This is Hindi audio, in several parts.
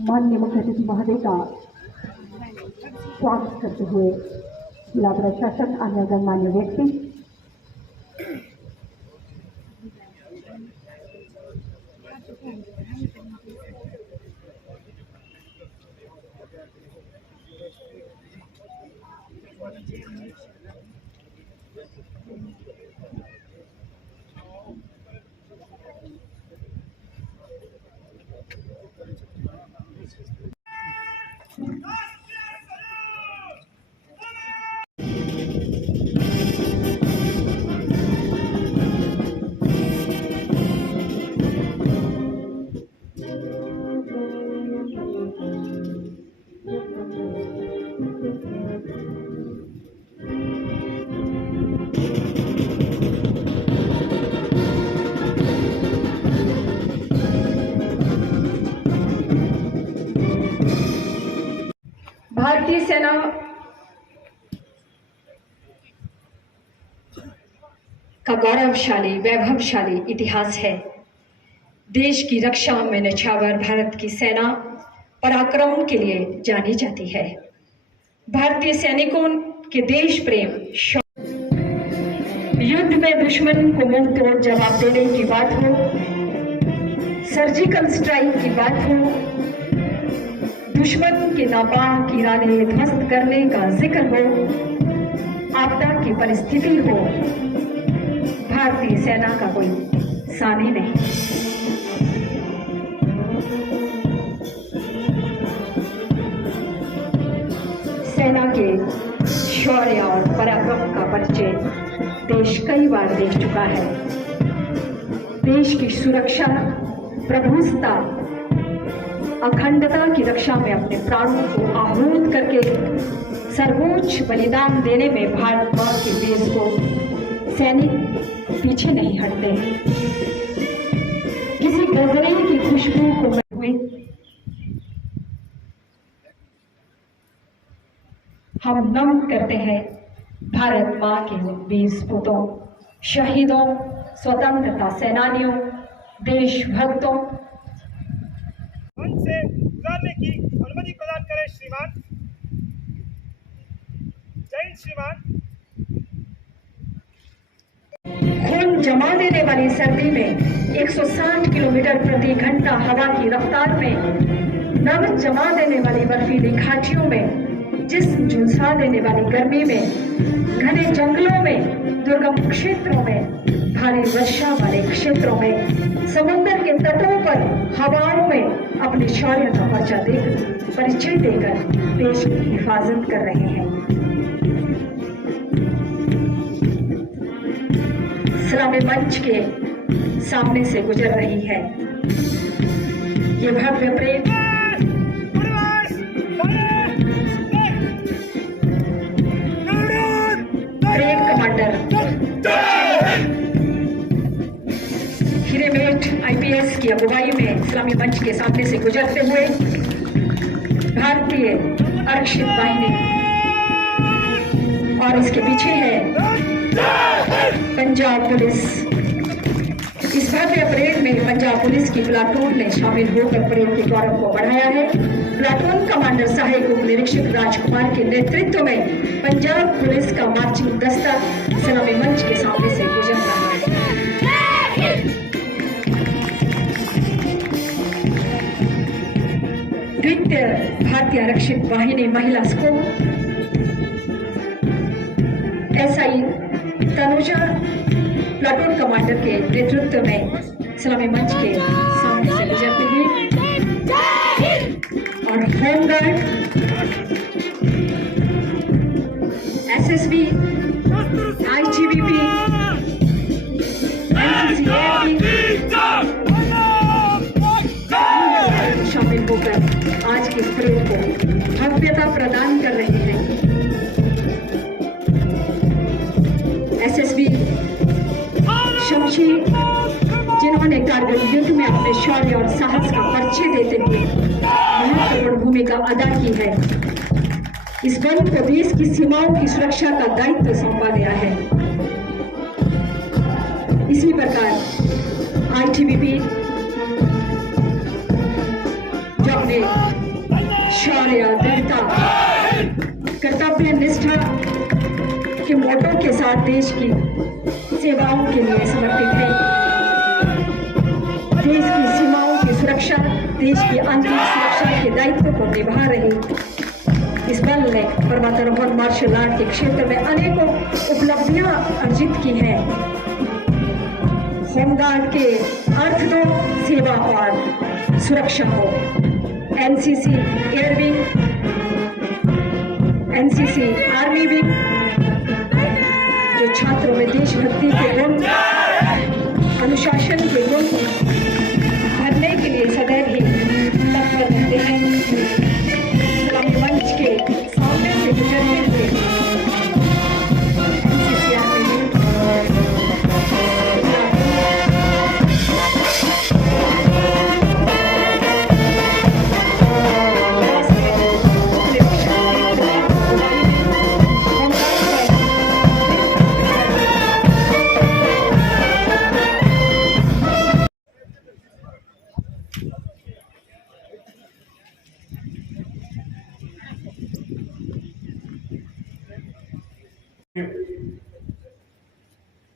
माननीय मुख्य अतिथि महोदय का स्वागत करते हुए जिला प्रशासन अन्य गणमान्य व्यक्ति भारतीय सेना का गौरवशाली वैभवशाली इतिहास है। देश की रक्षा में न्यौछावर भारत की सेना पराक्रम के लिए जानी जाती है। भारतीय सैनिकों के देश प्रेम, युद्ध में दुश्मन को मुंह तोड़ जवाब देने की बात हो, सर्जिकल स्ट्राइक की बात हो, दुश्मन के नापाक इरादे ध्वस्त करने का जिक्र हो, आपदा की परिस्थिति हो, भारतीय सेना का कोई सानी नहीं। सेना के शौर्य और पराक्रम का परिचय देश कई बार देख चुका है। देश की सुरक्षा, प्रभुसत्ता, अखंडता की रक्षा में अपने प्राणों को आहूत करके सर्वोच्च बलिदान देने में भारत मां के देश को सैनिक पीछे नहीं हटते। किसी गजरे की खुशबू को हुए हम नमन करते हैं भारत मां के वीर सपूतों, शहीदों, स्वतंत्रता सेनानियों, देशभक्तों। मंच से गुजारने की अनुमति प्रदान करें श्रीमान। जय हिंद श्रीमान। खून जमा देने वाली सर्दी में 160 किलोमीटर प्रति घंटा हवा की रफ्तार में, नव जमा देने वाली बर्फीली घाटियों में, जिस्म झुलसा देने वाली गर्मी में, घने जंगलों में, दुर्गम क्षेत्रों में, भारी वर्षा वाले क्षेत्रों में, समुद्र के तटों पर, हवाओं में अपने शौर्य का परिचय देकर देश की हिफाजत कर रहे हैं। सलामी मंच के सामने से गुजर रही है ये भव्य परेड। परेड कमांडर हिरेमेट IPS की अगुवाई में सलामी मंच के सामने से गुजरते हुए भारतीय आरक्षित बाहिनी, और इसके पीछे है पंजाब पुलिस। इस भव्य परेड में पंजाब पुलिस की प्लाटून ने शामिल होकर परेड के गौरव को बढ़ाया है। प्लाटून कमांडर सहायक उप निरीक्षक राजकुमार के नेतृत्व में पंजाब पुलिस का मार्चिंग दस्ता सलामी मंच के सामने से गुजर रहा है। द्वितीय भारतीय आरक्षित वाहिनी महिला school SI Tanuja platoon commander के नेतृत्व में सलामी मंच के सामने से गुजरते हुए, और होमगार्ड SSB IGBP शामिल होकर आज के परेड को भव्यता प्रदान कर रहे हैं। SSB शमशी, जिन्होंने कारगिल युद्ध में अपने शौर्य और साहस का परिचय देते हुए महत्वपूर्ण भूमिका अदा की है। इस बल को देश की सीमाओं की सुरक्षा का दायित्व सौंपा गया है। इसी प्रकार ITBP जो अपने शौर्य, दृढ़ता, कर्तव्य निष्ठा के मोटो के साथ देश की सेवाओं के लिए समर्पित है। देश की सीमाओं की सुरक्षा, देश की आंतरिक सुरक्षा के दायित्व को निभा रहे इस बल ने पर्वतारोहण मार्शल आर्ट के क्षेत्र में अनेकों उपलब्धियां अर्जित की हैं। होमगार्ड के अर्थ दो सेवा और सुरक्षा हो, NCC air wing, NCC army wing, जो छात्रों में देशभक्ति के गुण, अनुशासन के गुण भरने के लिए सदैव ही तत्पर रहते हैं। मंच के सामने से गुजरते हुए एनसीसी आर्मी विंग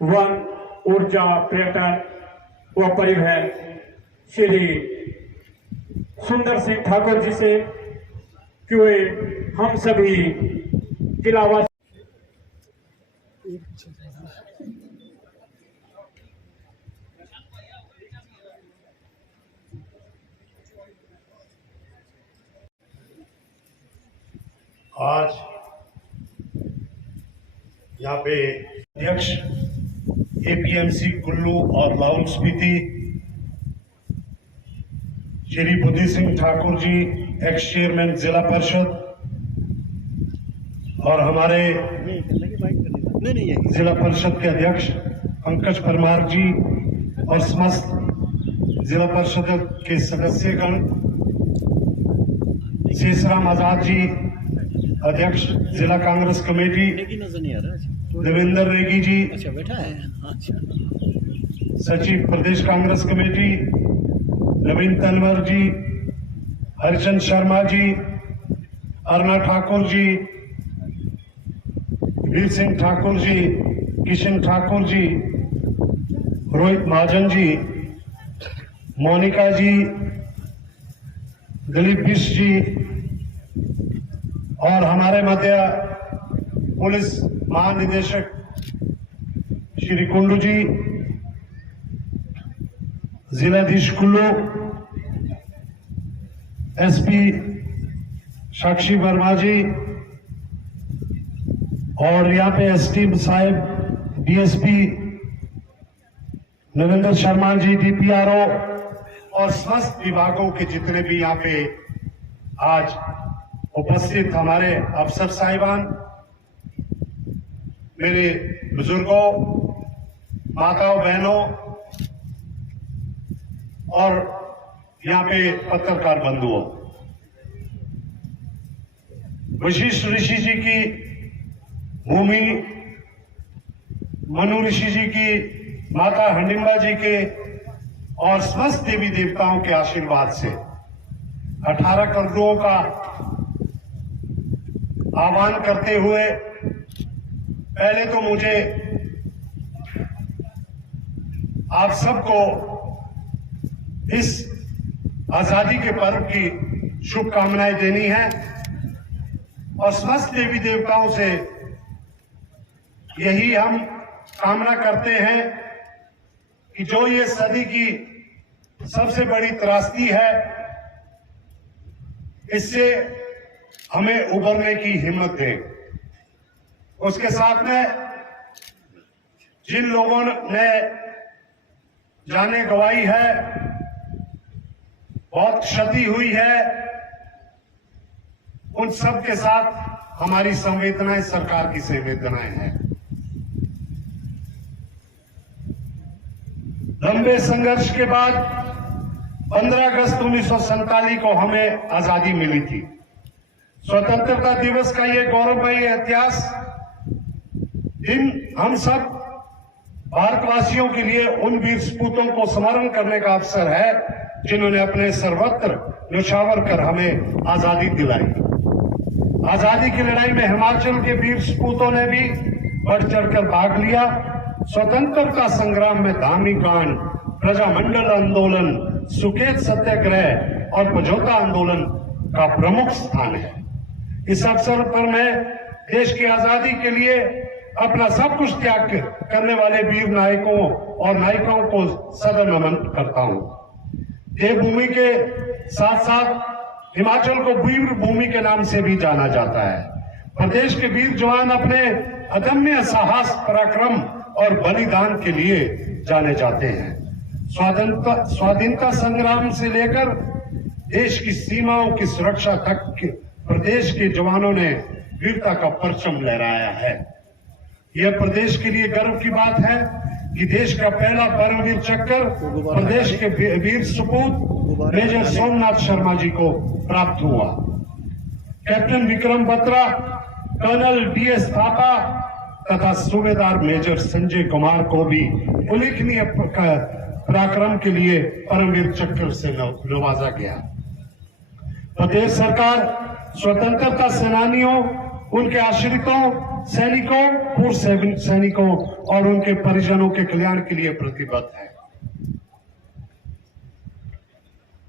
वन ऊर्जा पर्यटन व परिवहन श्री सुंदर सिंह ठाकुर जी से कि वे हम सभी जिलावासी आज यहाँ पे अध्यक्ष एपीएमसी कुल्लू और लाहौल स्पीति श्री बुद्धि सिंह ठाकुर जी, एक्स चेयरमैन जिला परिषद, और हमारे जिला परिषद के अध्यक्ष पंकज परमार जी और समस्त जिला परिषद के सदस्यगण, शेषराम आजाद जी अध्यक्ष जिला कांग्रेस कमेटी, देवेंद्र नेगी जी अच्छा बैठा है, अच्छा सचिव प्रदेश कांग्रेस कमेटी, नवीन तनवर जी, हरिचंद शर्मा जी, अरुणा ठाकुर जी, वीर सिंह ठाकुर जी, किशन ठाकुर जी, रोहित महाजन जी, मोनिका जी, दिलीप बिश जी और हमारे मध्य पुलिस महानिदेशक श्री कुंडू जी, जिलाधीश कुल्लू, एसपी साक्षी वर्मा जी, और यहाँ पे ST Sahib, DSP Narendra Sharma ji, DPRO और समस्त विभागों के जितने भी यहाँ पे आज उपस्थित हमारे अफसर साहिबान, मेरे बुजुर्गों, माताओं, बहनों और यहाँ पे पत्रकार बंधुओं, वशिष्ठ ऋषि जी की भूमि, मनु ऋषि जी की, माता हंडिम्बा जी के और समस्त देवी देवताओं के आशीर्वाद से 18 करोड़ों का आह्वान करते हुए पहले तो मुझे आप सबको इस आजादी के पर्व की शुभकामनाएं देनी है और समस्त देवी देवताओं से यही हम कामना करते हैं कि जो ये सदी की सबसे बड़ी त्रासदी है, इससे हमें उबरने की हिम्मत दें। उसके साथ में जिन लोगों ने जाने गंवाई है, बहुत क्षति हुई है, उन सब के साथ हमारी संवेदनाएं सरकार की संवेदनाएं हैं। लंबे संघर्ष के बाद 15 अगस्त 1947 को हमें आजादी मिली थी। स्वतंत्रता दिवस का ये गौरवमयी इतिहास दिन हम सब भारतवासियों के लिए उन वीर सपूतों को स्मरण करने का अवसर है जिन्होंने अपने सर्वत्र न्यौछावर कर हमें आजादी दिलाई। आजादी की लड़ाई में हिमाचल के वीर सपूतों ने भी बढ़ चढ़कर भाग लिया। स्वतंत्रता संग्राम में धामी कांड, प्रजामंडल आंदोलन, सुकेत सत्याग्रह और पझौता आंदोलन का प्रमुख स्थान है। इस अवसर पर मैं देश की आजादी के लिए अपना सब कुछ त्याग करने वाले वीर नायकों और नायिकाओं को सदर नमन करता हूं। देवभूमि के साथ साथ हिमाचल को वीर भूमि के नाम से भी जाना जाता है। प्रदेश के वीर जवान अपने अदम्य साहस, पराक्रम और बलिदान के लिए जाने जाते हैं। स्वाधीनता संग्राम से लेकर देश की सीमाओं की सुरक्षा तक प्रदेश के जवानों ने वीरता का परचम लहराया है। यह प्रदेश के लिए गर्व की बात है कि देश का पहला परमवीर चक्र प्रदेश के वीर सपूत मेजर सोमनाथ शर्मा जी को प्राप्त हुआ। Captain Vikram Batra, colonel DS Thapa तथा सूबेदार मेजर संजय कुमार को भी उल्लेखनीय पराक्रम के लिए परमवीर चक्र से नवाजा गया। प्रदेश सरकार स्वतंत्रता सेनानियों, उनके आश्रितों, सैनिकों, पूर्व सैनिकों और उनके परिजनों के कल्याण के लिए प्रतिबद्ध है।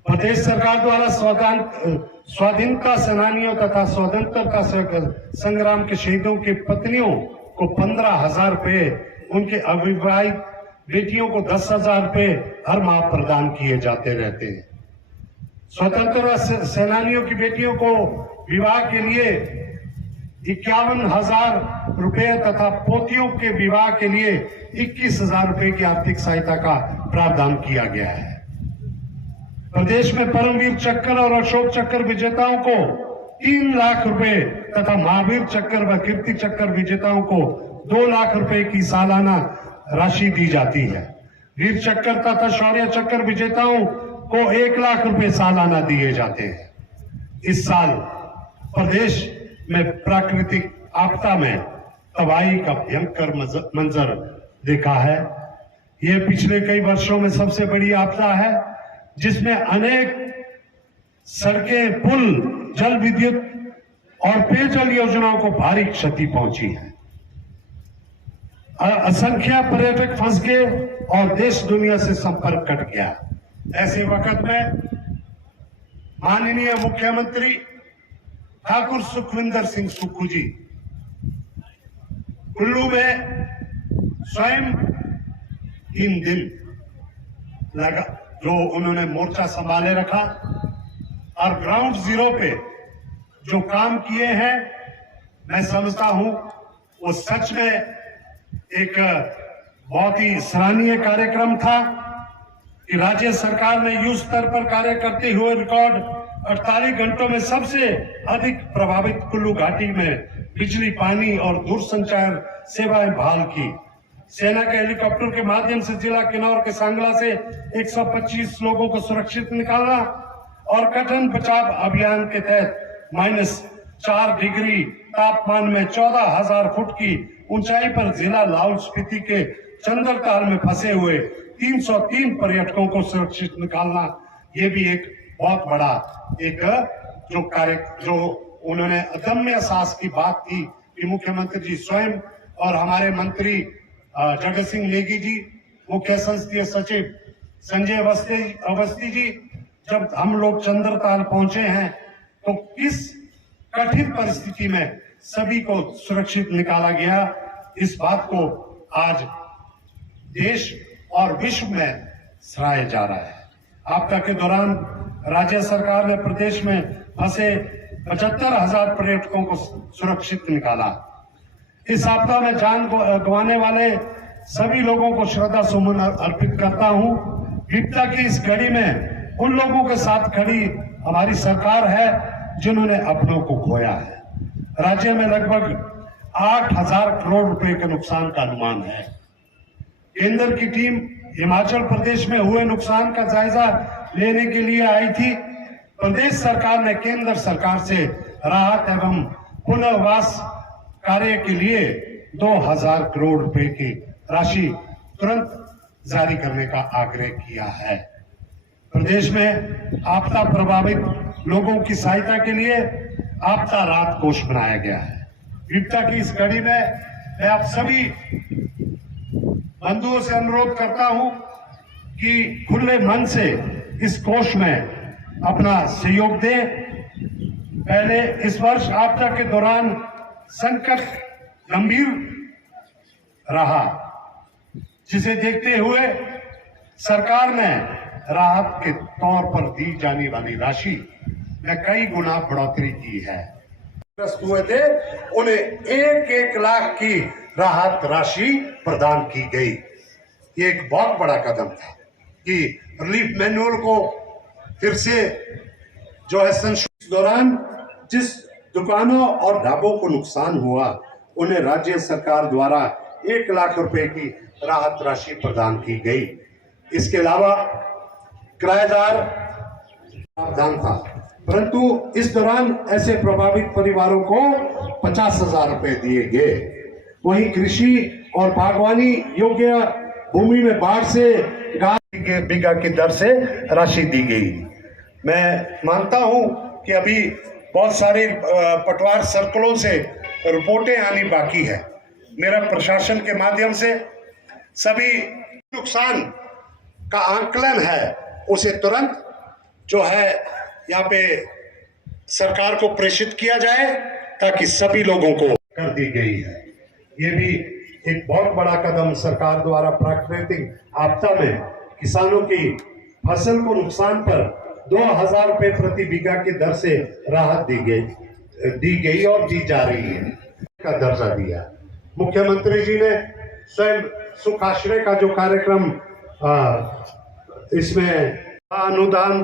प्रदेश सरकार द्वारा स्वाधीनता सेनानियों तथा स्वतंत्रता संग्राम के शहीदों की पत्नियों को 15,000 रुपए, उनके अविवाहित बेटियों को 10,000 रुपए हर माह प्रदान किए जाते रहते हैं। स्वतंत्रता सेनानियों की बेटियों को विवाह के लिए 51,000 रुपए तथा पोतियों के विवाह के लिए 21,000 रुपए की आर्थिक सहायता का प्रावधान किया गया है। प्रदेश में परमवीर चक्र और अशोक चक्र विजेताओं को 3 लाख रुपए तथा महावीर चक्र व कीर्ति चक्र विजेताओं को 2 लाख रुपए की सालाना राशि दी जाती है। वीर चक्र तथा शौर्य चक्र विजेताओं को 1 लाख रुपए सालाना दिए जाते हैं। इस साल प्रदेश में प्राकृतिक आपदा में तबाही का भयंकर मंजर देखा है। यह पिछले कई वर्षों में सबसे बड़ी आपदा है, जिसमें अनेक सड़कें, पुल, जल विद्युत और पेयजल योजनाओं को भारी क्षति पहुंची है। असंख्य पर्यटक फंस गए और देश दुनिया से संपर्क कट गया। ऐसे वक्त में माननीय मुख्यमंत्री ठाकुर सुखविंदर सिंह सुक्खू जी कुल्लू में स्वयं 3 दिन लगा जो उन्होंने मोर्चा संभाले रखा और ग्राउंड जीरो पे जो काम किए हैं, मैं समझता हूं वो सच में एक बहुत ही सराहनीय कार्यक्रम था कि राज्य सरकार ने युद्ध स्तर पर कार्य करते हुए रिकॉर्ड 48 घंटों में सबसे अधिक प्रभावित कुल्लू घाटी में बिजली, पानी और दूरसंचार सेवाएं बहाल की। सेना के हेलीकॉप्टर के माध्यम से जिला किन्नौर के सांगला से 125 लोगों को सुरक्षित निकाला और कठिन बचाव अभियान के तहत -4 डिग्री तापमान में 14,000 फुट की ऊंचाई पर जिला लाहौल स्पीति के चंद्रताल में फंसे हुए 303 पर्यटकों को सुरक्षित निकालना, ये भी एक बहुत बड़ा एक जो उन्होंने अदम्य साहस की बात की कि मुख्यमंत्री जी स्वयं और हमारे मंत्री जगत सिंह नेगी जी, मुख्य संसदीय सचिव संजय अवस्थी जी, जब हम लोग चंद्रताल पहुंचे हैं तो किस कठिन परिस्थिति में सभी को सुरक्षित निकाला गया, इस बात को आज देश और विश्व में सराहा जा रहा है। आपदा के दौरान राज्य सरकार ने प्रदेश में फंसे 75,000 पर्यटकों को सुरक्षित निकाला। इस आपदा में जान गंवाने वाले सभी लोगों को श्रद्धा सुमन अर्पित करता हूं। विपदा की इस घड़ी में उन लोगों के साथ खड़ी हमारी सरकार है जिन्होंने अपनों को खोया है। राज्य में लगभग 8,000 करोड़ रुपए के नुकसान का अनुमान है। केंद्र की टीम हिमाचल प्रदेश में हुए नुकसान का जायजा लेने के लिए आई थी। प्रदेश सरकार ने केंद्र सरकार से राहत एवं पुनर्वास कार्य के लिए 2,000 करोड़ रुपए की राशि तुरंत जारी करने का आग्रह किया है। प्रदेश में आपदा प्रभावित लोगों की सहायता के लिए आपदा राहत कोष बनाया गया है। विपदा की इस घड़ी में मैं आप सभी बंधुओं से अनुरोध करता हूं कि खुले मन से इस कोष में अपना सहयोग दें। पहले इस वर्ष आपदा के दौरान संकट गंभीर रहा, जिसे देखते हुए सरकार ने राहत के तौर पर दी जाने वाली राशि में कई गुना बढ़ोतरी की है। ग्रस्त हुए थे उन्हें 1-1 लाख की राहत राशि प्रदान की गई। ये एक बहुत बड़ा कदम था कि रिलीफ मैनुअल को फिर से जो है संशोधित दौरान जिस दुकानों और ढाबों को नुकसान हुआ उन्हें राज्य सरकार द्वारा 1 लाख रुपए की राहत राशि प्रदान की गई। इसके अलावा किराएदार प्रावधान था, परंतु इस दौरान ऐसे प्रभावित परिवारों को 50,000 रुपए दिए गए। वहीं कृषि और बागवानी योग्य भूमि में बाढ़ से बीघा की दर से राशि दी गई। मैं मानता हूं कि अभी बहुत सारे पटवार सर्कलों से रिपोर्टें आनी बाकी है। मेरा प्रशासन के माध्यम से सभी नुकसान का आंकलन है उसे तुरंत जो है यहाँ पे सरकार को प्रेषित किया जाए ताकि सभी लोगों को कर दी गई है। ये भी एक बहुत बड़ा कदम सरकार द्वारा प्राकृतिक आपदा में किसानों की फसल को नुकसान पर 2,000 रुपए प्रति बीघा की दर से राहत दी गई और दी जा रही है का दर्जा दिया। मुख्यमंत्री जी ने स्वयं सुख आश्रय का जो कार्यक्रम इसमें अनुदान,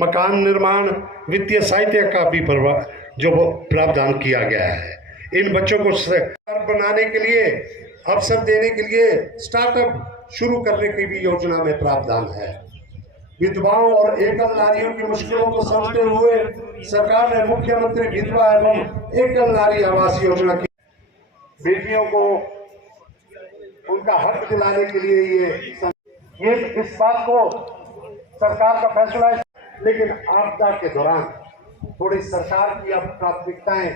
मकान निर्माण, वित्तीय सहायता का भी जो प्रावधान किया गया है। इन बच्चों को बनाने के लिए, अवसर देने के लिए स्टार्टअप शुरू करने की भी योजना में प्रावधान है। विधवाओं और एकल नारियों की मुश्किलों को समझते हुए सरकार ने मुख्यमंत्री विधवा एवं एकल नारी आवास योजना की बेटियों को उनका हक दिलाने के लिए ये इस बात को सरकार का फैसला है। लेकिन आपदा के दौरान थोड़ी सरकार की अब प्राथमिकताएं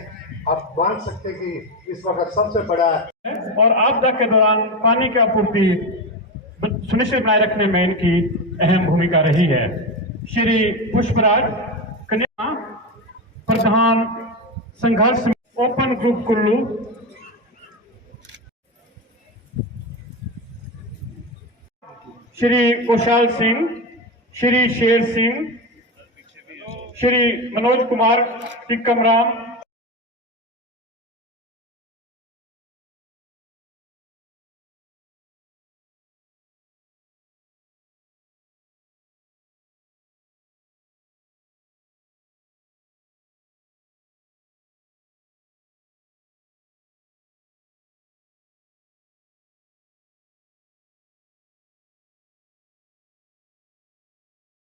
आप मान सकते कि इस वक्त सबसे बड़ा और आपदा के दौरान पानी की आपूर्ति सुनिश्चित बनाए रखने में इनकी अहम भूमिका रही है। श्री पुष्पराज कन्या, प्रधान संघर्ष ओपन ग्रुप कुल्लू, श्री कुशाल सिंह, श्री शेर सिंह, श्री मनोज कुमार टिक्कम राम,